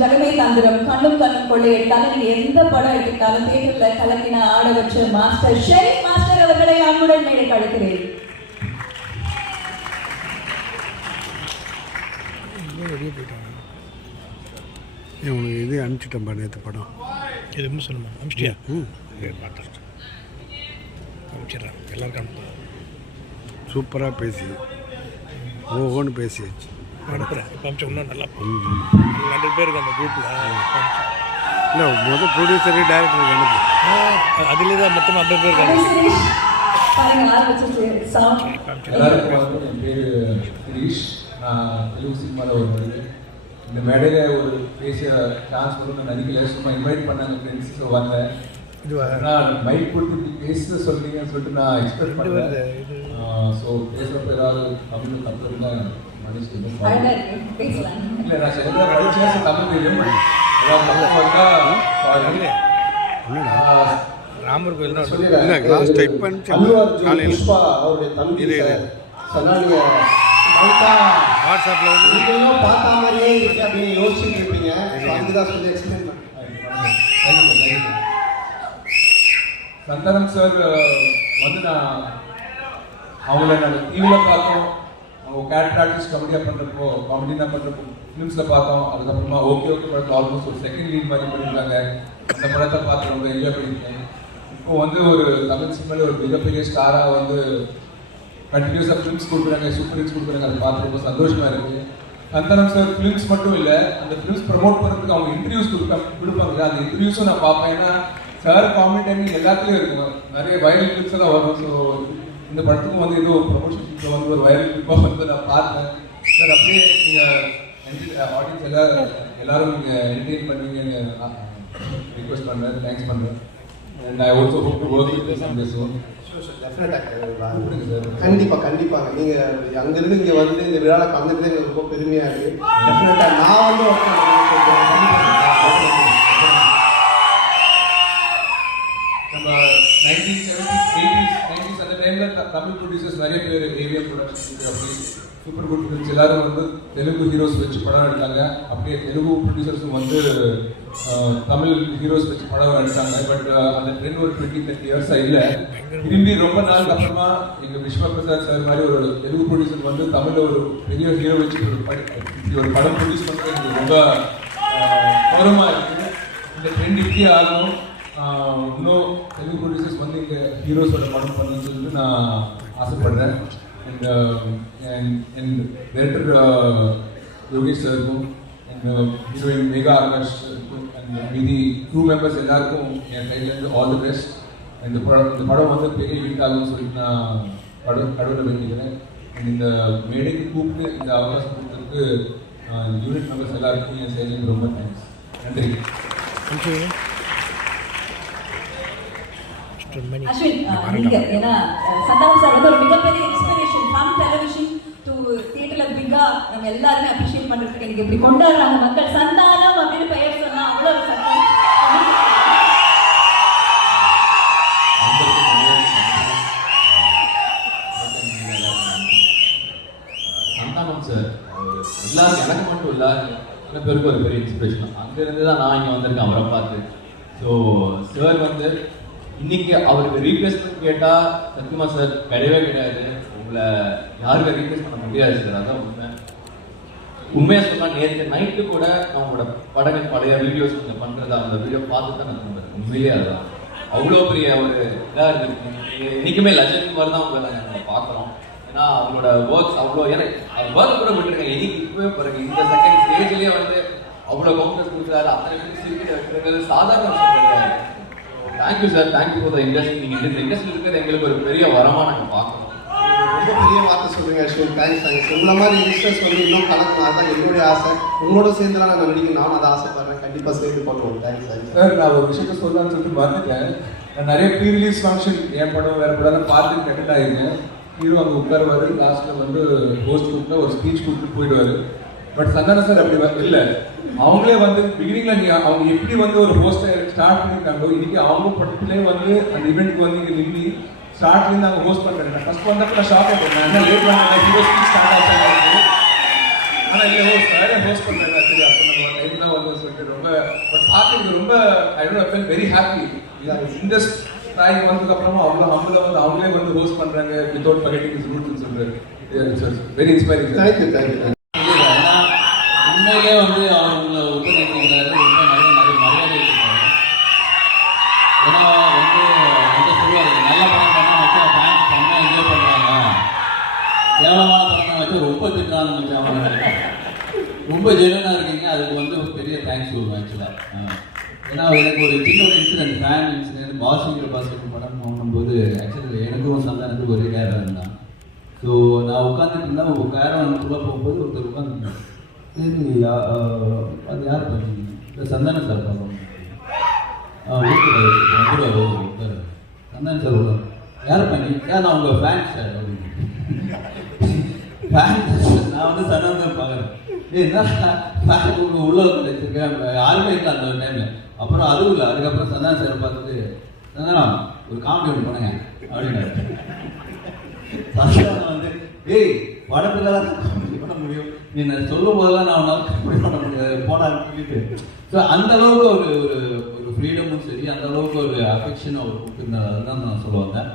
ஜகமே தந்திரம், கண்ணும் கண்ணும் கொள்ளையடித்தாலும் நீங்க எந்த படம் எடுத்துக்கிட்டாலும் தியேட்டர்ல கலக்கின ஆட வச்ச மாஸ்டர் ஷெரீப் மாஸ்டர் அவர்களை அன்புடன் மேடைக்கு அழைக்கிறேன். உனக்கு இது அனுப்பிச்சிட்டேன்பா நேற்று படம். இது என்ன சொல்லுமா அனுப்பிச்சிட்டியா? பார்த்துருச்சு அனுப்பிச்சிட்றேன் எல்லாருக்கும். சூப்பராக பேசி ஓஹோன்னு பேசியாச்சு. அனுப்புகிறேன். இப்போ அனுப்பிச்ச இன்னும் நல்லா 2 பேருக்கு அந்த குரூப்பில் இல்லை முதல் ப்ரொடியூசரு டேரக்டருக்கு அனுப்பு. அதுலேயே தான் மொத்தமாக 50 பேருக்கு எல்லாருக்கும் என் பேர் கிரீஷ். நான் தெலுங்கு சினிமாவில் ஒரு வருது. இந்த மேடையில் ஒரு பேசிய சான்ஸ் கொடுத்து நினைக்கல. சும்மா இன்வைட் பண்ணாங்க ஃப்ரெண்ட்ஸ். ஸோ வந்தேன். ஆனால் மைக் போட்டு இப்படி பேச சொல்றீங்கன்னு சொல்லிட்டு நான் எக்ஸ்பெக்ட் பண்ணுறேன். ஸோ பேசுகிறப்ப ஏதாவது தமிழ் தப்பு இருந்தால் மன்னிச்சுக்கணும். இல்லை நான் சில படிச்சேன் தமிழ் தெரியும். ராமர் கோயில் தான் வாட்ஸ்அப்பில் வந்து பார்த்தா மாதிரியே இருக்கு அப்படின்னு யோசிச்சுட்டு இருப்பீங்க. அதுதான் சொல்லி எக்ஸ்பிளைன் பண்ணுறேன். சந்தானம் சார் வந்து நான் அவங்கள நான் டிவியில் பார்த்தோம். அவங்க கேரக்டர் ஆர்டிஸ்ட் காமெடியாக பண்ணுறப்போ காமெடியாக பண்ணுறப்போ ஃபிலிம்ஸில் பார்த்தோம். அதுக்கப்புறமா ஓகே படத்தில் ஆல்மோஸ்ட் ஒரு செகண்ட் லீட் மாதிரி பண்ணியிருக்காங்க. அந்த படத்தை பார்த்து ரொம்ப என்ஜாய் பண்ணியிருக்கேன். இப்போ வந்து ஒரு தமிழ் சினிமாவில் ஒரு மிகப்பெரிய ஸ்டாராக வந்து கண்டினியூஸாக ஃபிலிம்ஸ் கொடுக்குறாங்க, சூப்பர் ஹிட்ஸ் கொடுக்குறாங்க. அதை பார்த்து ரொம்ப சந்தோஷமாக இருக்குது. சந்தானம் சார் ஃபிலிம்ஸ் மட்டும் இல்லை, அந்த ஃபிலிம்ஸ் ப்ரமோட் பண்ணுறதுக்கு அவங்க இன்டர்வியூஸ் கொடுப்பாங்க. அந்த இன்டர்வியூஸும் நான் பார்ப்பேன். ஏன்னா சார் காமெடி டைமிங் எல்லாத்துலேயும் இருக்கும். நிறைய வைரல் கிளிப்ஸ் தான் வரும். ஸோ இந்த படத்துக்கும் வந்து ஏதோ ப்ரமோஷன்ஸில் வந்து ஒரு வைரல் கிளிப்பாக வந்து நான் பார்த்தேன். சார் அப்படியே நீங்கள் ஆடியன்ஸ் எல்லாரும் நீங்கள் என்டர்டெயின் பண்ணுவீங்கன்னு ரிக்வெஸ்ட் பண்ணுறேன். தேங்க்ஸ் பண்ணுறேன். And I also hope to work with some this one. கண்டிப்பாக நீங்கள் அங்கேருந்து இங்கே வந்து இந்த விழாவில் கலந்துட்டு எங்களுக்கு ரொம்ப பெருமையாக இருக்குது. டெஃபினட்டாக நான் வந்து நம்ம 1970s 80s 90s அந்த டைமில் தமிழ் ப்ரொடியூசர்ஸ் நிறைய பேர் ஏவிஎம் ப்ரொடக்ஷன் அப்படி சூப்பர் குட் ஃபிலிம்ஸ் எல்லாரும் வந்து தெலுங்கு ஹீரோஸ் வச்சு படம் எடுத்தாங்க. அப்படியே தெலுங்கு ப்ரொடியூசர்ஸும் வந்து தமிழ் ஹீரோஸ் வச்சு படம் எடுத்தாங்க. பட் அந்த ட்ரெண்ட் ஒரு 20-30 இயர்ஸ் இல்லை. திரும்பி ரொம்ப நாளுக்கு அப்புறமா எங்கள் விஸ்வபிரசாத் சார் மாதிரி ஒரு தெலுங்கு ப்ரொடியூசர் வந்து தமிழில் ஒரு பெரிய ஹீரோ வச்சு ஒரு படம் ப்ரொடியூஸ் பண்ணுறது எனக்கு ரொம்ப கௌரவமாக இருக்குது. இந்த ட்ரெண்ட் இப்படி ஆகணும். இன்னும் தெலுங்கு ப்ரொடியூசர்ஸ் வந்து இங்கே ஹீரோஸோட படம் பண்ணணும்னு சொல்லிட்டு நான் ஆசைப்படுறேன். அண்ட் டைரக்டர் யோகேஷ் சாருக்கும் அண்ட் ஹீரோயின் மேகா ஆகாஷ் சாருக்கும் அண்ட் மீதி க்ரூ மெம்பர்ஸ் எல்லாருக்கும் என் சைட்லேருந்து ஆல் தி பெஸ்ட். இந்த படம் வந்து பெரிய ஹிட் ஆகும்னு சொல்லிட்டு நான் கடவுளை வேண்டிக்கிறேன். அண்ட் இந்த மேடைக்கு கூப்பிட்டு இந்த அவகாசம் கொடுத்ததுக்கு யூனிட் மெம்பர்ஸ் எல்லாருக்கும் என் சைட்லேருந்து ரொம்ப தேங்க்ஸ். நன்றி. அஸ்வின், நீங்க ஏன்னா சந்தானம் சார் வந்து ஒரு மிகப்பெரிய இன்ஸ்பிரேஷன். ஃப்ரம் டெலிவிஷன் டு தியேட்டர்ல பிகா நம்ம எல்லாருமே அப்ரிஷியேட் பண்றதுக்கு எனக்கு இப்படி கொண்டாடுறாங்க மக்கள். சந்தானம் அப்படின்னு பெயர் சொன்னா அவ்வளவு சந்தானம் சார் எல்லாருக்கும் எனக்கு மட்டும் இல்லை சில பேருக்கு ஒரு பெரிய இன்ஸ்பிரேஷன். அங்கேருந்து தான் நான் இங்கே வந்திருக்கேன் அவரை பார்த்து. ஸோ சார் வந்து இன்னைக்கு அவருக்கு ரீப்ளேஸ்மெண்ட் கேட்டால் சத்தியமா சார் கிடையவே கிடையாது. உங்களை யாருக்கும் ரீப்ளேஸ் பண்ண முடியாது சார். அதான் உண்மையாக சொன்னால் நேற்று நைட்டு கூட அவங்களோட படங்கள் பழைய வீடியோஸ் கொஞ்சம் பண்ணுறது அந்த வீடியோ பார்த்து தான் நான் சொன்னேன். உண்மையிலே அதுதான் அவ்வளோ பெரிய ஒரு இதாக இருக்குது. இன்னைக்குமே லட்சத்துக்கு மாதிரி தான் உங்களை நாங்கள் பார்க்குறோம். ஏன்னா அவங்களோட ஒர்க்ஸ் அவ்வளோ ஏன்னா அது ஒர்க் கூட விட்டுருக்கேன். இன்னைக்கு இப்பவே பாருங்க இந்த செகண்ட் ஸ்டேஜ்லேயே வந்து அவ்வளோ கான்ஃபிடன்ஸ் கொடுக்குறாரு. அத்தனை பேர் சிரிக்கிட்டு வைக்கிறது சாதாரண விஷயம் கிடையாது. Thank you sir. Thank you for the industry. நீங்கள் இந்த இண்டஸ்ட்ரி இருக்கிறது எங்களுக்கு ஒரு பெரிய வரமாக நாங்கள் பார்க்குறோம். ரொம்ப பெரிய வார்த்தை சொல்லுங்க அஸ்வின். தேங்க்ஸ். உங்களை மாதிரி யங்ஸ்டர்ஸ் வந்து இன்னும் கலக்கணும். அதுதான் என்னுடைய ஆசை. உங்களோட சேர்ந்துலாம் நான் நடிக்க நான் அதை ஆசைப்படுறேன். கண்டிப்பாக சேர்ந்து பண்ணுவோம். Thanks sir. நான் ஒரு விஷயத்த சொல்லலாம்னு சொல்லிட்டு மறந்துட்டேன். நான் நிறைய ப்ரீ ரிலீஸ் ஃபங்க்ஷன் என் படம் வேறு படம் பார்த்து கட்டட் ஆகிருக்கேன். ஹீரோ அங்கே உட்காருவார். லாஸ்ட்டில் வந்து ஹோஸ்ட் கூப்பிட்டு ஒரு ஸ்பீச் கொடுத்துட்டு போயிடுவார். பட் சந்தானம் சார் அப்படி இல்லை. அவங்களே வந்து பிகினிங்ல அவங்க எப்படி வந்து ஒரு ஹோஸ்ட்டை ஸ்டார்ட் பண்ணியிருக்காங்களோ இன்னைக்கு அவங்க படத்துலேயே வந்து அந்த ஈவெண்ட்க்கு வந்து இங்கே நின்று ஸ்டார்ட்லேருந்து அவங்க ஹோஸ்ட் பண்ணுறாங்க. நான் ஃபர்ஸ்ட் வந்தப்போ நான் ஷாக் ஆகிட்டேன். நான் என்ன லேட் பண்ணேன் ஹீரோ ஸ்பீச் ஸ்டார்ட் ஆச்சாங்க. ஆனால் இல்லை ஹோஸ்ட் வேறு ஹோஸ்ட் பண்ணுறாங்க. சரி அப்போ நம்ம டைம் தான் வந்து வந்து ரொம்ப பட் பார்த்து ரொம்ப I don't feel very happy. இந்த ஸ்ட்ரைக் வந்ததுக்கு அப்புறமா அவங்கள வந்து அவங்களே வந்து ஹோஸ்ட் பண்றாங்க வித்வுட் ஃபர்கெட்டிங் ஹிஸ் ரூட்ஸ் சொல்றாரு. Very inspiring. Thank you thank you. உண்மையிலே வந்து அவர் உங்களை ஊக்குவிக்கிறாரு, ரொம்ப நிறைய மரியாதை இருக்காரு. ஏன்னா வந்து வந்து சொல்லுவாரு, நல்ல படம் பண்ணா வச்சா ஃபேன்ஸ் செம்ம என்ஜாய் பண்ணுறாங்க, கேவலமான படம் வச்சா ரொம்ப திட்டுறாங்க வச்சு ரொம்ப ஜெனுவனாக இருக்கீங்க. அதுக்கு வந்து ஒரு பெரிய தேங்க்ஸ் சொல்லுவேன் ஆக்சுவலாக. ஏன்னா எனக்கு ஒரு சின்ன ஒரு இன்சிடென்ட், ஃபேன் இன்சிடென்ட், பாசிங்கிற படம் பண்ணும்போது ஆக்சுவலி எனக்கும் சந்தானத்துக்கு ஒரே கேரம் இருந்தான். ஸோ நான் உட்காந்துட்டு இருந்தேன், ஒரு கேரம் உள்ளே போகும்போது ஒருத்தர் உட்காந்துருந்தேன். சரி அது யார் பண்ணீங்க? இல்லை சந்தானம் சார் பார்க்கணும். உட்காரு சந்தானம் சார் உள்ள யார் பண்ணி? நான் உங்கள் ஃபேன் சார் அப்படின்னு. ஃபேன் நான் வந்து சந்தானம் சார் பார்க்குறேன். என்ன ஃபேன் உங்கள் உள்ள வச்சுருக்கேன், யாருமே இல்லை அந்த டைமில். அப்புறம் அதுவும் இல்லை, அதுக்கப்புறம் சந்தானம் சார் பார்த்துட்டு சந்தானம் ஒரு காமெடி ஒன்று பண்ணுங்க அப்படின்னாரு. சந்தானம் வந்து ஏய் படத்துல தான் காமெடி பண்ண முடியும், நீ நான் சொல்லும் போதெல்லாம் நான் உன்னால் காமெடி பண்ண முடியாது போனான்னு சொல்லிட்டு. ஸோ அந்த அளவுக்கு ஒரு ஒரு ஃப்ரீடமும் சரி, அந்த அளவுக்கு ஒரு அஃபெக்ஷன் அவர் கொடுத்துருந்தார். அதுதான் நான் சொல்ல வந்தேன்.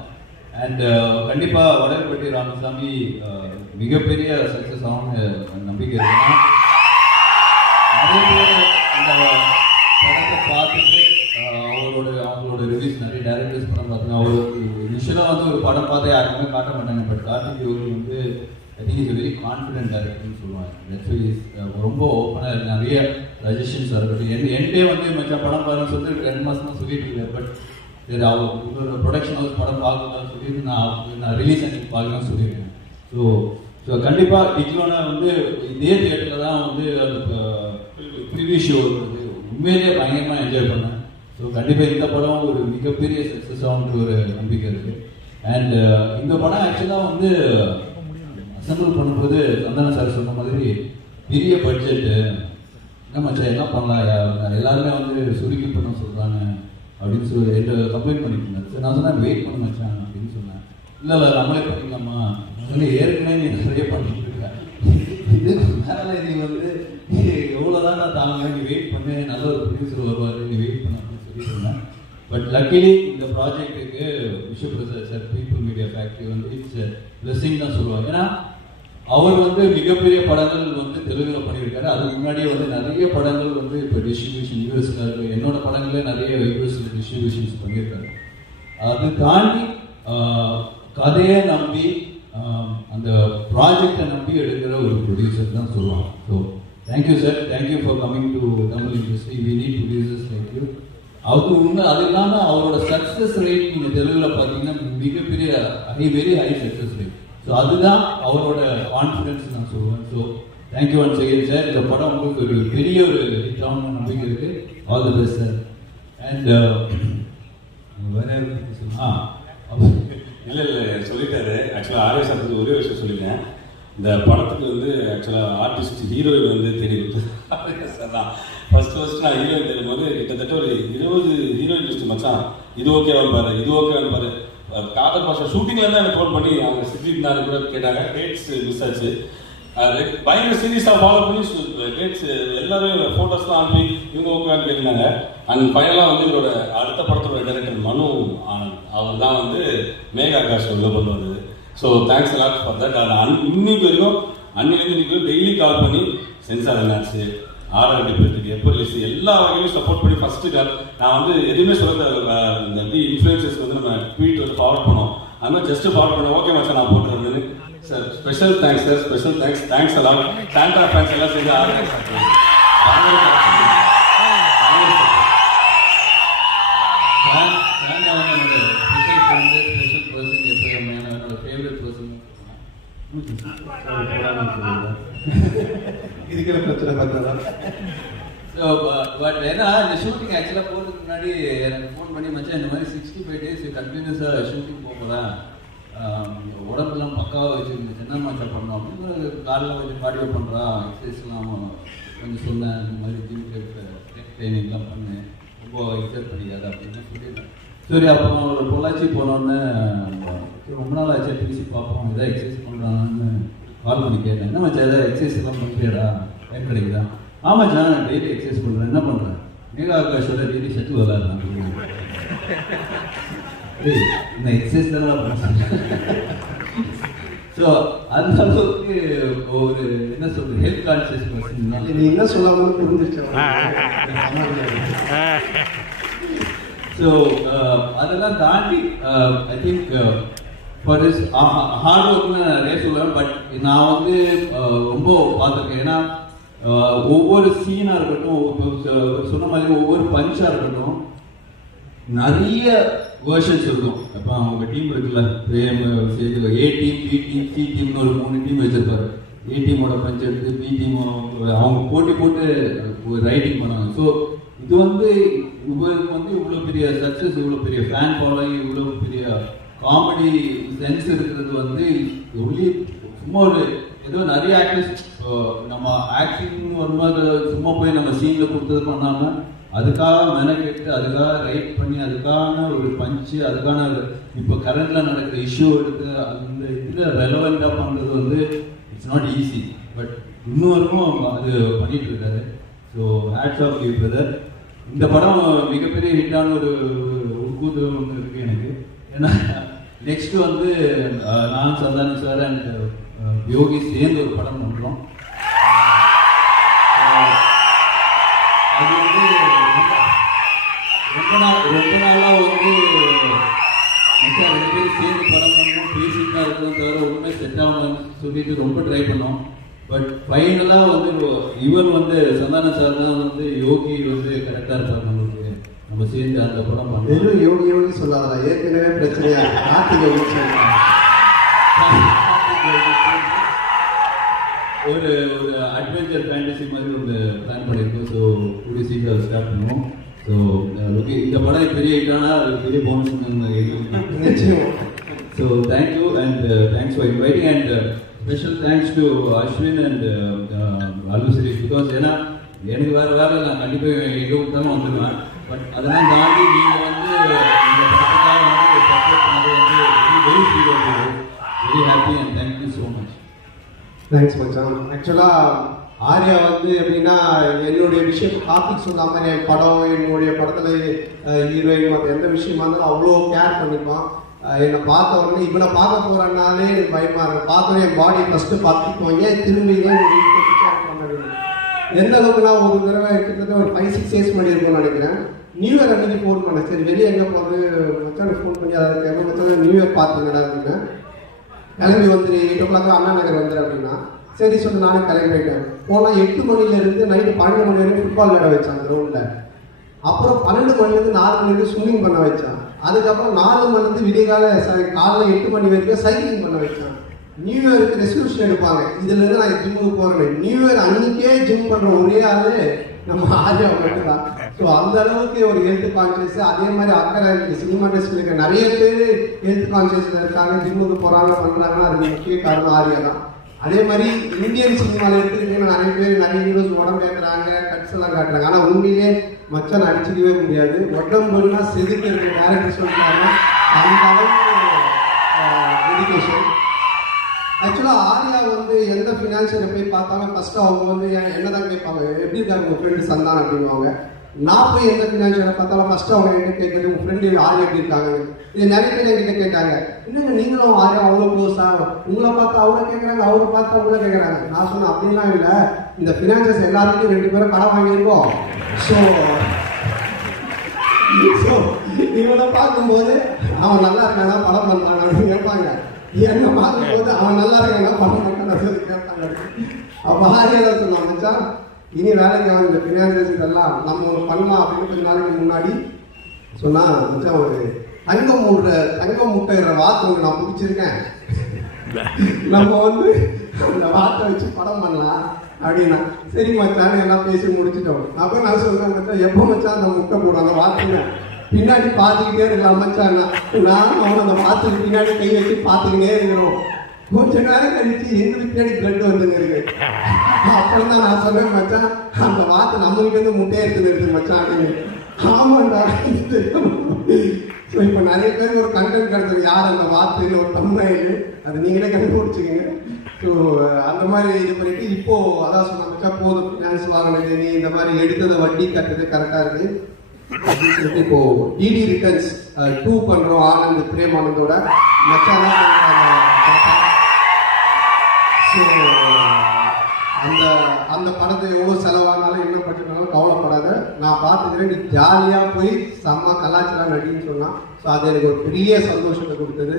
அண்ட் கண்டிப்பாக வடகப்பட்டி ராமசாமி மிகப்பெரிய சக்ஸஸ் ஆகும்னு நம்பிக்கை இருக்குன்னா, நிறைய பேர் அந்த படத்தை பார்த்துட்டு அவங்களோட ரிவ்யூஸ் நிறைய டேரக்டர்ஸ் படம் பார்த்தீங்கன்னா, அவருக்கு இனிஷியலாக வந்து ஒரு படம் பார்த்தா யாருக்குமே காட்ட மாட்டாங்க. பட் கார்த்திக் இவர் வந்து I think is very confident டேரக்டர்னு சொல்லுவாங்க. தட்ஸ் ரொம்ப ஓப்பனாக நிறைய சஜஷன்ஸ் இருக்கட்டும். என்டே வந்து மற்ற படம் பாருன்னு சொல்லிட்டு 2 மாதமாக சொல்லிட்டு இருக்கேன். பட் சரி அவங்களோட ப்ரொடக்ஷன் ஹவுஸ் படம் பார்க்கலாம்னு சொல்லிட்டு நான் ரிலீஸ் அன்னைக்கு பார்க்கலாம்னு சொல்லியிருக்கேன். ஸோ கண்டிப்பாக டிக்லோனா வந்து இதே தியேட்டரில் தான் வந்து அது ப்ரிவியூ ஷோ இருக்குது. உண்மையிலேயே பயங்கரமாக என்ஜாய் பண்ணேன். ஸோ கண்டிப்பாக இந்த படம் ஒரு மிகப்பெரிய சக்ஸஸ் ஆகுன்ற ஒரு நம்பிக்கை இருக்குது. அண்ட் இந்த படம் ஆக்சுவலாக வந்து அசம்பிள் பண்ணும்போது சந்தானம் சார் சொன்ன மாதிரி பெரிய பட்ஜெட்டு, என்ன மச்சா என்ன பண்ணலாம், எல்லாருமே வந்து சுருக்கி பண்ண சொல்கிறாங்க அப்படின்னு சொல்லி என்ன கம்ப்ளைண்ட் பண்ணிட்டு இருந்தாரு. சரி நான் சொன்னேன் வெயிட் பண்ண மச்சான் அப்படின்னு சொன்னேன். இல்லை நம்மளே பண்ணிக்கலாமா சொல்லி ஏற்கனவே நீ நிறைய பண்ணிட்டு இருக்க, இதுக்கு மேலே நீ வந்து எவ்வளோதான் நான் தாங்க, நீ வெயிட் பண்ணு, நல்ல ஒரு ப்ரொடியூசர் வருவார், நீ வெயிட் பண்ண அப்படின்னு சொல்லி சொன்னேன். பட் லக்கிலி இந்த ப்ராஜெக்ட்டுக்கு Vishwaprasad sir People Media Factory வந்து இட்ஸ் பிளெஸிங் தான் சொல்லுவாங்க. ஏன்னா அவர் வந்து மிகப்பெரிய படங்கள் வந்து தெலுங்குல பண்ணியிருக்காரு. அதுக்கு முன்னாடியே வந்து நிறைய படங்கள் வந்து இப்போ டிஸ்ட்ரிபியூஷன் யூஎஸ்ல இருக்கு. என்னோட படங்களே நிறைய யூஎஸ்ல டிஸ்ட்ரிபியூஷன்ஸ் பண்ணியிருக்காரு. அது தாண்டி கதையை நம்பி அந்த ப்ராஜெக்டை நம்பி எடுக்கிற ஒரு ப்ரொடியூசர் தான் சொல்லுவாங்க. So thank you sir, thank you for coming to Tamil industry. We need producers like you. அவருக்கு உண்மை அது இல்லாமல் அவரோட சக்ஸஸ் ரேட் நீங்கள் தெலுங்குல பார்த்தீங்கன்னா மிகப்பெரிய very high success rate. So அதுதான் அவரோட கான்ஃபிடன்ஸ் நான் சொல்லுவேன். So thank you once again sir. இந்த படம் உங்களுக்கு ஒரு பெரிய ஒரு ஹிட் ஆகணும்னு நம்பிக்கை இருக்கு. All the best sir. And வேற இல்லை சொல்லிட்டாரு. ஆக்சுவலாக ஆர்எஸ் சார் ஒரே விஷயம் சொல்லிட்டேன். இந்த படத்துக்கு வந்து ஆக்சுவலாக ஆர்டிஸ்ட் ஹீரோயின் வந்து தேடி கொடுத்து சார் தான் ஃபர்ஸ்ட் நான் ஹீரோயின் தெரியும் போது கிட்டத்தட்ட ஒரு 20 ஹீரோயின் லிஸ்ட் மச்சான், இது ஓகேவான்னு பாரு, இது ஓகேவான்னு பாரு. காதல் பாஷா ஷூட்டிங்ல தான் எனக்கு ஃபோன் பண்ணி அவங்க சிக்ஸ்டிக் நாள் கூட கேட்டாங்க. டேட்ஸ் மிஸ் ஆச்சு. பயங்கர சீரியஸாக ஃபாலோ பண்ணி டேட்ஸ் எல்லாரும் ஃபோட்டோஸ்லாம் அனுப்பி இவங்க ஓகேவான்னு கேட்டாங்க. அண்ட் ஃபைனலாக வந்து இவரோட அடுத்த படத்தோட டைரக்டர் மனு ஆனந்த் அவர் தான் வந்து மேகா ஆகாஷ் உள்ள கொண்டு வந்தது. So thanks a lot for that. அது இன்னைக்கு வரைக்கும் அன்னிலேருந்து இன்னைக்கு டெய்லி கால் பண்ணி சென்சார் என்னாச்சு, ஆர்டர் டிபெண்ட் எப்போ ரிலீஸ் எல்லா வகையிலும் சப்போர்ட் பண்ணி ஃபர்ஸ்ட்டு கால். நான் வந்து எதுவுமே சொல்ல இந்த எப்படி இன்ஃப்ளூயன்சஸ் வந்து நம்ம ட்வீட் வந்து ஃபார்வர்ட் பண்ணோம். அது மாதிரி ஜஸ்ட் ஃபார்வர்ட் பண்ணோம். ஓகே மச்சான் நான் போட்டுருந்தேன்னு sir. Special thanks sir, special thanks a lot. Santa fans எல்லாம் சேர்ந்து ஆர்டர் இருக்கிற பிரச்சனை பார்த்தா. பட் ஏன்னா இந்த ஷூட்டிங் ஆக்சுவலாக போகிறதுக்கு முன்னாடி எனக்கு ஃபோன் பண்ணி மச்சான் இந்த மாதிரி 65 days கண்டினியூஸாக ஷூட்டிங் போகும்போதான் உடம்புலாம் பக்காவாக வச்சுருந்துச்சு, என்ன மச்சா பண்ணோம் அப்படின்னு காலையில் கொஞ்சம் கார்டியோ பண்ணுறா, எக்ஸசைஸ்லாம் கொஞ்சம் சொன்னேன். இந்த மாதிரி ஜிம் ட்ரைனிங்லாம் பண்ணு, ரொம்ப எக்ஸசைஸ் பண்ணிக்காது அப்படின்னு சொல்லியிருந்தேன். சரி அப்புறம் ஒரு பொள்ளாச்சி போனோடனே ரொம்ப நாள் ஆச்சு பேசி பார்ப்போம், எதாவது எக்ஸசைஸ் பண்ணுறான்னு கால் பண்ணி கேட்டேன். என்ன மச்சா எதாவது எக்ஸசைஸ்லாம் பண்ணுறியாடா, டைம் கிடைக்குதா? ஆமாம் சார் நான் டெய்லி எக்ஸசைஸ் பண்ணுறேன். என்ன பண்ணுறேன்? மேகா ஆகாஷோட டெய்லி ஷட்டில் விளாட்றேன். இந்த எக்ஸசைஸ் தான் பண்ணுறேன். ஸோ அந்த அளவுக்கு ஒரு என்ன சொல்கிறது ஹெல்த் கான்சியஸ் பர்சன் தான். நீ என்ன சொல்லாமல் புரிஞ்சிருச்சு. ஸோ அதெல்லாம் தாண்டி I think for is hard ஒர்க்னு நிறைய சொல்லுவேன். பட் நான் வந்து ரொம்ப பார்த்துருக்கேன். ஏன்னா ஒவ்வொரு சீனாக இருக்கட்டும், சொன்ன மாதிரி ஒவ்வொரு பஞ்சாக இருக்கட்டும், நிறைய வேர்ஷன்ஸ் இருக்கும். இப்போ அவங்க டீம் இருக்குல்ல, பிரேம் A team, B team, C டீம்னு ஒரு 3 டீம் வச்சிருப்பாரு. ஏ டீமோட பஞ்ச் எடுத்து பி டீம் அவங்க போட்டு ரைட்டிங் பண்ணுவாங்க. ஸோ இது வந்து இவருக்கு வந்து இவ்வளோ பெரிய சக்ஸஸ், இவ்வளோ பெரிய ஃபேன் ஃபாலோயிங், இவ்வளோ பெரிய காமெடி சென்ஸ் இருக்கிறது வந்து ஒன்லி சும்மா ஒரு ஏதோ நிறைய ஆக்டர்ஸ் நம்ம ஆக்டிங் வரும்போது சும்மா போய் நம்ம சீனில் கொடுத்தது பண்ணாமல் அதுக்காக மெனக்கெட்டு அதுக்காக ரைட் பண்ணி அதுக்கான ஒரு பஞ்சு அதுக்கான இப்போ கரண்டில் நடக்கிற இஷ்யூ எடுத்து அந்த இதில் ரெலவெண்ட்டாக பண்ணுறது வந்து இட்ஸ் நாட் ஈஸி. பட் இன்னொருக்கும் அது பண்ணிட்டு இருக்காரு. So hats off you brother. இந்த படம் மிகப்பெரிய ஹிட்டான ஒரு உட்கூதல் ஒன்று இருக்குது எனக்கு. ஏன்னா நெக்ஸ்ட் வந்து நான் சந்தானி சார் அண்ட் யோகி சேர்ந்து ஒரு படம் பண்ணுறோம். அது வந்து ரொம்ப நாளாக வந்து 2 பேரும் சேர்ந்து படம் பண்ணணும் பேசிட்டு தான் இருக்கணும், தவிர ஒன்றுமே செட் ஆகணும்னு சொல்லிட்டு ரொம்ப ட்ரை பண்ணோம். பட் ஃபைனலாக வந்து இவர் வந்து சந்தான சார் தான் வந்து யோகி வந்து கரெக்டாக இருப்பார் நம்மளுக்கு. நம்ம சேர்ந்து அந்த படம் பண்ணோம். வெறும் யோகி சொல்லாத, ஏற்கனவே பிரச்சனையா ஒரு அட்வென்ச்சர் ஃபேண்டசி மாதிரி ஒரு பிளான் பண்ணியிருக்கோம். ஸோ கூடிய சீக்கிரம் ஸ்டார்ட் பண்ணுவோம். ஸோ இந்த படம் பெரிய ஹிட்டானா பெரிய bonus. So thank you and thanks for inviting and special thanks to Ashwin and Allu Sirish. Because ஏன்னா எனக்கு வேறு நான் கண்டிப்பாக எங்கே விட்டாலும் வந்துடுவேன். பட் அதெல்லாம் தாண்டி நீங்கள் வந்து இந்த படத்துக்காக வந்து சப்போர்ட் பண்ணது வந்து very happy and thank you so much. Thanks மச்சான். ஆக்சுவலாக ஆர்யா வந்து எப்படின்னா என்னுடைய விஷயம் டாபிக் சொன்ன மாதிரி என் படம் என்னுடைய படத்தில் ஹீரோயின் மற்ற எந்த விஷயமா இருந்தாலும் அவ்வளோ கேர் பண்ணிப்பான். என்னை பார்த்த உடனே இவனை பார்க்க போகிறனாலே எனக்கு பயமாக இருக்கும். பார்த்தோன்னே என் பாடி ஃபஸ்ட்டு பார்த்துக்குவோம், ஏன் திரும்பி எந்த அளவுக்குனா ஒரு தடவை கிட்டத்தட்ட ஒரு 5-6 days முன்னாடி இருக்கும்னு நினைக்கிறேன். நியூ இயர் அன்றைக்கி ஃபோன் பண்ணேன். சரி வெளியே எங்கே போகிறது மச்சானுக்கு ஃபோன் பண்ணி அதை கேட்க மச்சான் நியூ இயர் பார்த்துங்கடா அப்படின்னா கிளம்பி வந்துடு 8 o'clock அண்ணா நகர் வந்துடு அப்படின்னா சரி சொல்லி நானே கிளம்பி போயிட்டேன். போனால் 8 மணிலேருந்து நைட்டு 12 மணி வரைக்கும் ஃபுட்பால் விளையாட வச்சான் கிரவுண்டில். அப்புறம் 12 மணிலேருந்து 4 மணி வரைக்கும் ஸ்விம்மிங் பண்ண வச்சான். அதுக்கப்புறம் 4 மணிலேருந்து விடியகால காலைல 8 மணி வரைக்கும் சைக்கிளிங் பண்ண வச்சான். நியூ இயருக்கு ரெசல்யூஷன் எடுப்பாங்க, இதுலேருந்து நான் ஜிம்முக்கு போகிறேன். நியூ இயர் அன்றைக்கே ஜிம் பண்ணுற ஒரே ஆள் நம்ம ஆர்யா மட்டும் தான். ஸோ அந்த அளவுக்கு ஒரு ஹெல்த் கான்சியஸ். அதே மாதிரி அக்கறை சினிமா இண்டஸ்ட்ரியில் இருக்க நிறைய பேர் ஹெல்த் கான்சியஸில் இருக்காங்க, ஜிம்முக்கு போகிறாங்க பண்ணுறாங்கன்னா அதுக்கு முக்கிய காரணம் ஆர்யா தான். அதே மாதிரி இந்தியன் சினிமாவில் எடுத்துக்கிட்டீங்கன்னா நிறைய பேர் நிறைய ஹீரோஸ் உடம்பு ஏற்றுறாங்க, கட்ஸ் எல்லாம் காட்டுறாங்க. ஆனால் உண்மையிலே மச்சான் அடிச்சுக்கவே முடியாது. உடம்புன்னா செதுக்கு இருக்கிற டேரக்டர் சொல்லிட்டாங்க அந்த அளவுக்கு டெடிகேஷன். ஆக்சுவலாக ஆர்யா வந்து எந்த ஃபினான்ஷியலை போய் பார்த்தாலும் ஃபஸ்ட்டு அவங்க வந்து என்ன தான் கேட்பாங்க, எப்படி இருக்காங்க உங்கள் ஃப்ரெண்டு சந்தான் அப்படின்வாங்க. நான் போய் எந்த ஃபினான்ஷியலை பார்த்தாலும் ஃபஸ்ட்டு அவங்க என்ன கேட்குறது, உங்கள் ஃப்ரெண்டு ஆர்யா எப்படி இருக்காங்க. இது நிறைய பேர் என்கிட்ட கேட்டாங்க, என்னங்க நீங்களும் ஆர்யா அவ்வளோ க்ளோஸாக, உங்களை பார்த்து அவரை கேட்குறாங்க, அவரை பார்த்து அவங்கள கேட்குறாங்க. நான் சொன்னேன் அப்படின்லாம் இல்லை, இந்த ஃபினான்ஷியல்ஸ் எல்லாருக்கும் 2 பேரும் கடன் வாங்கியிருக்கோம். ஸோ இவனை பார்க்கும்போது அவன் நல்லா இருக்கானா படம் பண்ணுறாங்க அப்படின்னு கேட்பாங்க. என்ன பார்க்கும்போது அவன் நல்லா இருக்கானா படம் பண்ணுறான்னு சொல்லி கேட்பாங்க. அப்போ ஆரியா சொன்னான், மச்சான் இனி வேலைக்கு அவன் இந்த ஃபினான்சியல்ஸ் இதெல்லாம் நம்ம ஒன்று பண்ணலாம் அப்படின்னு கொஞ்ச நாளைக்கு முன்னாடி சொன்னால், மச்சான் ஒரு தங்கம் முட்டைற வார்த்தை ஒன்று நான் பிடிச்சிருக்கேன், நம்ம வந்து அந்த வார்த்தை வச்சு படம் பண்ணலாம் அப்படின்னா. சரி மச்சான் எல்லாம் பேசி முடிச்சுட்டோம். அப்போ நான் சொல்றேன், மச்சான் எப்போ மச்சான் அந்த முட்டை போடும் அந்த வார்த்தைங்க பின்னாடி பார்த்துக்கிட்டே இருக்கலாம் மச்சான். நானும் அவன் அந்த வார்த்தைக்கு பின்னாடி கை வச்சு பார்த்துக்கிட்டே இருக்கிறோம். கொஞ்ச நேரம் கழிச்சு எங்களுக்கு பின்னாடி பிளட் வந்துங்க இருக்கு. அப்புறம் தான் நான் சொன்னேன், மச்சான் அந்த வார்த்தை நம்மகிட்ட இருந்து முட்டையை எடுத்துருக்கு மச்சான் அப்படின்னு. ஆமாண்டா. ஸோ இப்போ நிறைய பேர் ஒரு கண்டென்ட் கிடைச்சது யார் அந்த வார்த்தையில் ஒரு தமிழ் அது நீங்களே கண்டுபிடிச்சிக்கங்க. ஸோ ஸோ அந்த மாதிரி இது பண்ணிட்டு இப்போ அதான் சொன்ன மச்சான் போதும் ஃபினான்ஸ் வாங்கினது நீ இந்த மாதிரி எடுத்ததை வட்டி கட்டுறது கரெக்டாக இருக்கு அப்படின்னு சொல்லிட்டு இப்போ டிடி ரிட்டர்ன்ஸ் 2 பண்றோம் ஆனந்த் பிரேமானந்தோட மச்சான் அந்த படத்தை எவ்வளோ செலவானாலும் என்ன பண்ணினாலும் கவலைப்படாத நான் பார்த்துக்கிறேன் நீ ஜாலியாக போய் செம்ம கலாச்சாரம் நடின்னு சொன்னான் ஸோ அது எனக்கு ஒரு பெரிய சந்தோஷத்தை கொடுத்தது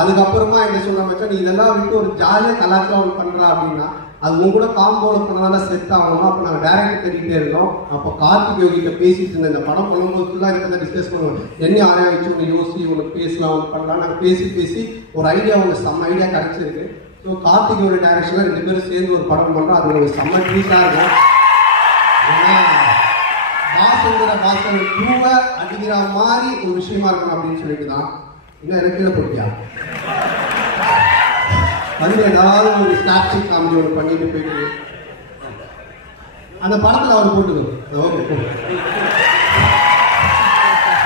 அதுக்கப்புறமா என்ன சொன்ன மச்சான் நீ இதெல்லாம் விட்டு ஒரு ஜாலியாக கலாச்சாரம் பண்ணுறா அப்படின்னா அது உங்க கூட காம்போல பண்ணதால செட் ஆகணும் அப்போ நாங்கள் டேரக்டர் தேடிட்டே இருந்தோம் அப்போ கார்த்திக் யோகிட்ட பேசிட்டு இருந்தேன் இந்த படம் பண்ணும்போது ஃபுல்லாக இருக்கிறத டிஸ்கஸ் பண்ணுவோம் என்ன ஆரையா வச்சு உங்களை யோசி உனக்கு பேசலாம் உனக்கு பண்ணலாம் நாங்கள் பேசி ஒரு ஐடியா உங்களுக்கு செம்ம ஐடியா கிடைச்சிருக்கு ஸோ கார்த்திகோட டைரக்ஷனில் 2 பேரும் சேர்ந்து ஒரு படம் பண்ணுறோம் அது ஒரு செம்ம ட்ரீட்டாக இருக்கும் ஏன்னா பாசன் 2 அடிக்கிற மாதிரி ஒரு விஷயமா இருக்கணும் அப்படின்னு சொல்லிட்டு தான் இன்னும் எனக்கு போட்டியா வந்து ஏதாவது ஒரு ஸ்டாப்ஷிப் காமெடி ஒன்று பண்ணிட்டு போயிட்டு அந்த படத்தில் அவர் போட்டுக்கணும் ஓகே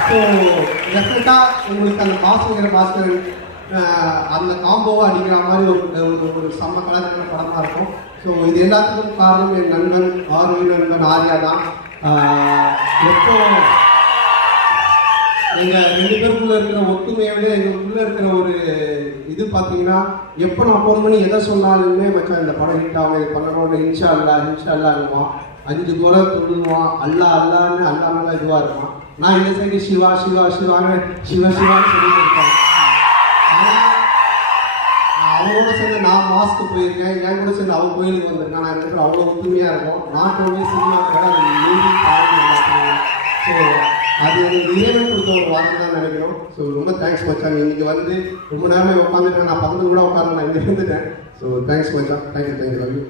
ஸோ டெஃபினட்டாக உங்களுக்கு அந்த பாஸ்கர் அந்த காம்போவை அடிக்கிற மாதிரி ஒரு செம்ம கலாச்சார படமாக இருக்கும் ஸோ இது எல்லாத்துக்கும் காரணம் என் நண்பன் நண்பன் ஆர்யா தான் எப்போ எங்கள் 2 பேருக்குள்ளே இருக்கிற ஒத்துமையை விட எங்களுக்குள்ளே இருக்கிற ஒரு இது பார்த்தீங்கன்னா எப்போ நான் ஃபோன் பண்ணி எதை சொன்னாலுமே மச்சான் இந்த படம் ஹிட் ஆகும் இது பண்ணணும் இன்ஷா அல்லான்னுவான் 5 குறை சொல்லுவான் அல்லான்னு அல்லாமல் இதுவாக இருப்பான் நான் இந்த சைடு சிவான்னு சொல்லிட்டு இருக்கேன் அவங்களோட சேர்ந்து நான் மாஸ்க்கு போயிருக்கேன் என் கூட சேர்ந்து அவங்க கோயிலுக்கு வந்திருக்கேன் நான் இருக்கிற அவ்வளோ ஒத்துமையாக இருக்கும் நாட் ஓன்லி சினிமா கூட அந்த மூவி பாருங்க ஸோ அது எனக்கு இறைவன் கொடுத்த ஒரு வார்த்தை தான் நினைக்கிறோம் ஸோ ரொம்ப தேங்க்ஸ் மச்சான் இன்னைக்கு வந்து ரொம்ப நேரமே உட்காந்துட்டேன் நான் பக்கத்தில் கூட உட்காந்து நான் இங்கே இருந்துட்டேன் ஸோ தேங்க்ஸ் மச்சான் தேங்க்யூ லவ் யூ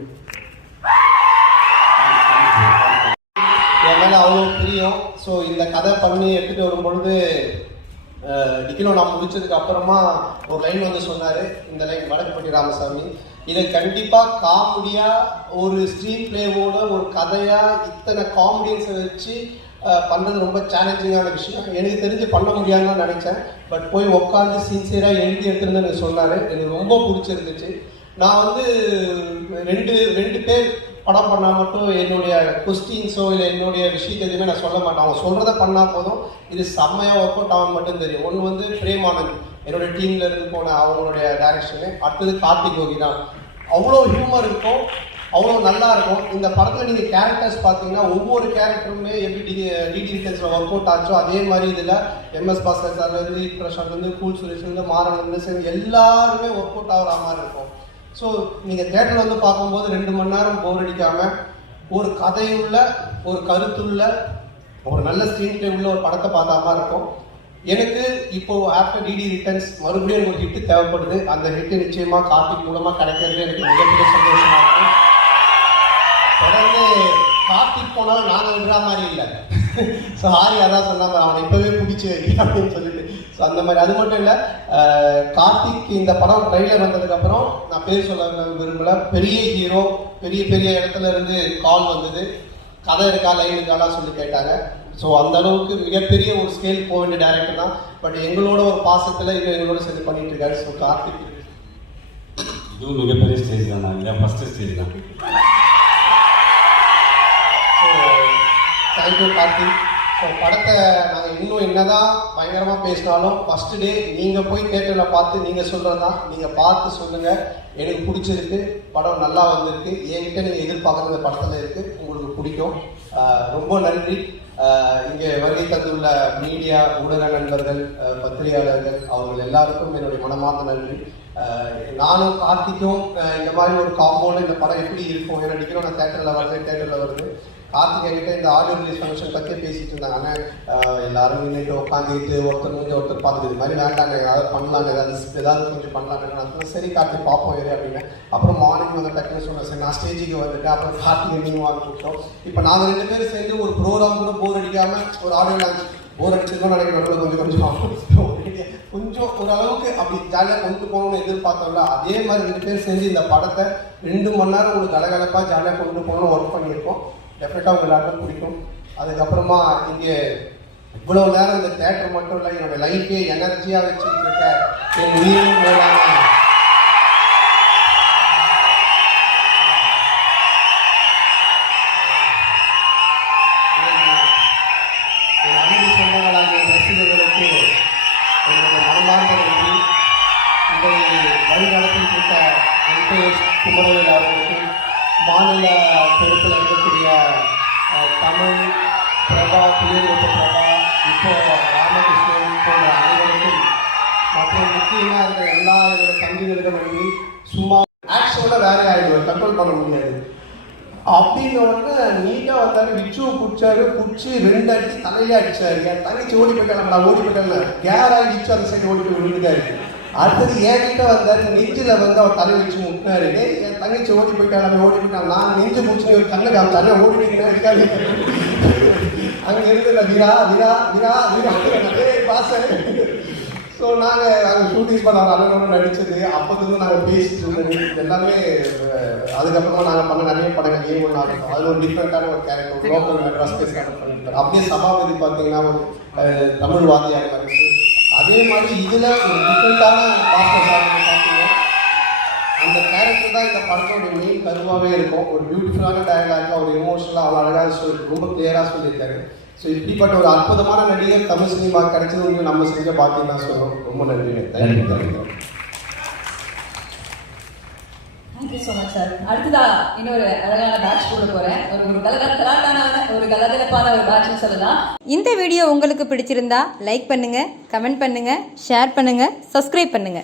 என் மேலே அவ்வளோ பிரியம் ஸோ இந்த கதை பண்ணி எடுத்துகிட்டு வரும்பொழுது டிக்கிலோ நான் முடிச்சதுக்கு அப்புறமா ஒரு லைன் வந்து சொன்னார் இந்த லைன் வடக்குப்பட்டி ராமசாமி இதை கண்டிப்பாக காமெடியாக ஒரு ஸ்க்ரீன் பிளேவோட ஒரு கதையாக இத்தனை காமெடியன்ஸை வச்சு பண்ணுறது ரொம்ப சேலஞ்சிங்கான விஷயம் எனக்கு தெரிஞ்சு பண்ண முடியாதுன்னு நினச்சேன் பட் போய் உட்காந்து சின்சியராக எழுதி எடுத்துருந்து எனக்கு சொன்னார் எனக்கு ரொம்ப பிடிச்சிருந்துச்சு நான் வந்து ரெண்டு பேர் படம் பண்ணால் மட்டும் என்னுடைய கொஸ்டின்ஸோ இல்லை என்னுடைய விஷயத்தை எதுவுமே நான் சொல்ல மாட்டேன் அவங்க சொல்கிறத பண்ணால் போதும் இது செம்மையாக ஒர்க் அவுட் ஆகும் மட்டும் தெரியும் ஒன்று வந்து பிரேமானந்த் என்னோட டீமில் இருந்து போன அவங்களுடைய டைரக்ஷனு அடுத்தது கார்த்திக் யோகி தான் அவ்வளோ ஹியூமர் இருக்கும் அவ்வளோ நல்லா இருக்கும் இந்த படத்தில் நீங்கள் கேரக்டர்ஸ் பார்த்தீங்கன்னா ஒவ்வொரு கேரக்டருமே எப்படி டிடி ரிட்டர்ன்ஸில் ஒர்க் அவுட் ஆச்சோ அதே மாதிரி இதில் எம்எஸ் பாஸ்கர் சார்லேருந்து பிரசாந்த்லேருந்து கூல் சுரேஷ்லேருந்து மாறன்லேருந்து சரி எல்லாருமே ஒர்க் அவுட் ஆகிற மாதிரி இருக்கும் ஸோ நீங்கள் தேட்டரில் வந்து பார்க்கும்போது 2 மணி நேரம் போர் அடிக்காமல் ஒரு கதையுள்ள ஒரு கருத்துள்ள ஒரு நல்ல ஸ்க்ரீன் பிளே உள்ள ஒரு படத்தை பார்த்தா மாதிரி இருக்கும் எனக்கு இப்போ ஆஃப்டர் டிடி ரிட்டர்ன்ஸ் மறுபடியும் எனக்கு ஒரு ஹிட்டு தேவைப்படுது அந்த ஹிட்டு நிச்சயமாக கார்த்திக் மூலமாக கிடைக்கிறது எனக்கு மிகப்பெரிய சந்தோஷமாக இருக்கும் தொடர்ந்து கார்த்திக் போனாலும் நாங்கள் விடுற மாதிரி இல்லை ஸோ ஆரியா தான் சொன்னாங்க அவனை இப்போவே பிடிச்சி அப்படின்னு சொல்லிட்டு ஸோ அந்த மாதிரி அது மட்டும் இல்லை கார்த்திக் இந்த படம் ட்ரைலர் வந்ததுக்கப்புறம் நான் பேர் சொல்ல விரும்பலை பெரிய ஹீரோ பெரிய இடத்துல இருந்து கால் வந்தது கதை இருக்கா லைன் இருக்காலாம் சொல்லி கேட்டாங்க ஸோ அந்த அளவுக்கு மிகப்பெரிய ஒரு ஸ்கேல் போக வேண்டிய டேரக்டர் தான் பட் எங்களோட ஒரு பாசத்தில் இன்னும் எங்களோட சேர்ந்து பண்ணிட்டு இருக்காரு ஸோ கார்த்திக் இதுவும் மிகப்பெரிய ஸ்டேஜ் தான் இல்லை ஃபஸ்ட்டு ஸ்டேஜ் தான் தேங்க்யூ கார்த்திக் ஸோ படத்தை நாங்கள் இன்னும் என்னதான் பயங்கரமாக பேசினாலும் ஃபஸ்ட்டு டே நீங்கள் போய் தேட்டரில் பார்த்து நீங்கள் சொல்கிறது தான் நீங்கள் பார்த்து சொல்லுங்கள் எனக்கு பிடிச்சிருக்கு படம் நல்லா வந்திருக்கு என்கிட்ட நீங்கள் எதிர்பார்க்குறது இந்த படத்தில் இருக்குது உங்களுக்கு பிடிக்கும் ரொம்ப நன்றி இங்கே வருகை தந்துள்ள மீடியா ஊடக நண்பர்கள் பத்திரிகையாளர்கள் அவர்கள் எல்லாருக்கும் என்னுடைய மனமார்ந்த நன்றி நானும் கார்த்திக்கும் இந்த மாதிரி ஒரு காம்போல இந்த படம் எப்படி இருக்கும் ஏன்னா டிக்கிலோ நான் தேட்டரில் வருது கார்த்திக் என்கிட்ட இந்த ஆடியோ ரிலீஸ் ஃபங்க்ஷன் பற்றியே பேசிட்டு இருந்தாங்க ஆனால் எல்லாரும் நின்றுட்டு உட்காந்துக்கிட்டு ஒருத்தர் பார்த்துட்டு இது மாதிரி வேண்டாங்க ஏதாவது பண்ணலாங்க ஏதாவது கொஞ்சம் பண்ணலாங்க நான் சரி கார்த்திக் பார்ப்போம் ஏறி அப்படின்னு அப்புறம் மார்னிங் வந்து டக்குன்னு சொன்னேன் சரி நான் ஸ்டேஜுக்கு வந்துட்டேன் அப்புறம் கார்த்திக் நீங்கள் வாங்க கூப்பிட்டோம் இப்போ நாங்கள் 2 பேரும் சேர்ந்து ஒரு ப்ரோக்ராம் கூட போர் அடிக்காமல் ஒரு ஆடியோ லான்ச் போர் அடிச்சிருக்கோம் நினைக்கிறேன் கொஞ்சம் ஓரளவுக்கு அப்படி ஜாலியாக கொண்டு போகணும்னு எதிர்பார்த்தோம்ல அதே மாதிரி 2 பேர் செஞ்சு இந்த படத்தை 2 மணி நேரம் ஒரு கலகலப்பாக ஜாலியாக கொண்டு போகணும்னு ஒர்க் பண்ணியிருக்கோம் டெஃபினட்டாக உங்கள் எல்லாருக்கும் பிடிக்கும் அதுக்கப்புறமா இங்கே இவ்வளோ நேரம் இந்த தேட்டர் மட்டும் இல்லை என்னோட லைஃபே எனர்ஜியாக வச்சுட்டு இருக்க என் உயிரும் மேலான ஃபீலிங்காக இருக்கிற எல்லா என்னோட தம்பிகளுக்கும் நன்றி. சும்மா ஆக்ஷனோட வேற ஆகிடுவார், கண்ட்ரோல் பண்ண முடியாது. அப்படின்னு உடனே நீட்டாக வந்தாரு, விச்சுவை பிடிச்சாரு, பிடிச்சி 2 அடி தலையிலே அடிச்சாரு. என் தங்கச்சி ஓடி போயிட்டாங்க, நான் ஓடி போயிட்டேன், கேராகி விச்சு அந்த சைடு ஓடி போய் விழுந்துட்டாரு. அடுத்தது என்கிட்ட வந்தாரு, நெஞ்சில் வந்து அவர் தலை வச்சு முட்டினாரு. என் தங்கச்சி ஓடி போயிட்டாங்க, ஓடி போயிட்டாங்க. நான் நெஞ்சு பிடிச்சி ஒரு கண்ணு காமிச்சாரு, ஓடினீங்கன்னா இருக்காது. அங்கே இருந்து விரா விரா விரா விரா நிறைய பாச. ஸோ நாங்கள் ஷூட்டிங் பண்ண அவங்க அண்ணனோட நடித்தது, அப்போதுலேருந்து நாங்கள் பேசிட்டு இருந்தது எல்லாமே. அதுக்கப்புறமா நாங்கள் பண்ண நிறைய படங்கள் ஏன் ஆகட்டும், அதில் ஒரு டிஃப்ரெண்ட்டான ஒரு character, local Madras base character பண்ணியிருக்காரு. அப்படியே சபாபதி பார்த்தீங்கன்னா ஒரு தமிழ் வாத்தியார் மாதிரி. அதே மாதிரி இதில் ஒரு டிஃப்ரெண்ட்டான பாஸ்டர் பார்த்தீங்கன்னா அந்த கேரக்டர் தான் இந்த படத்தோட மெயின் கருவாகவே இருக்கும். ஒரு பியூட்டிஃபுல்லான டயலாக, ஒரு எமோஷனலாக அவ்வளோ அழகாக சொல்லி ரொம்ப கிளியராக சொல்லியிருக்காரு. ஸோ இப்படிப்பட்ட ஒரு அற்புதமான நடிகர் தமிழ் சினிமா கிடைச்சது வந்து நம்ம செஞ்ச பாக்கியம் தான் சொல்லுவோம். ரொம்ப நன்றி. Thank you. Thank you so much sir. அடுத்ததா இன்னொரு அழகான பேட்ச் போட போறேன். ஒரு கலகலப்பான ஒரு பேட்ச்னு சொல்லலாம். இந்த வீடியோ உங்களுக்கு பிடிச்சிருந்தா லைக் பண்ணுங்க, கமெண்ட் பண்ணுங்க, ஷேர் பண்ணுங்க, சப்ஸ்கிரைப் பண்ணுங்க.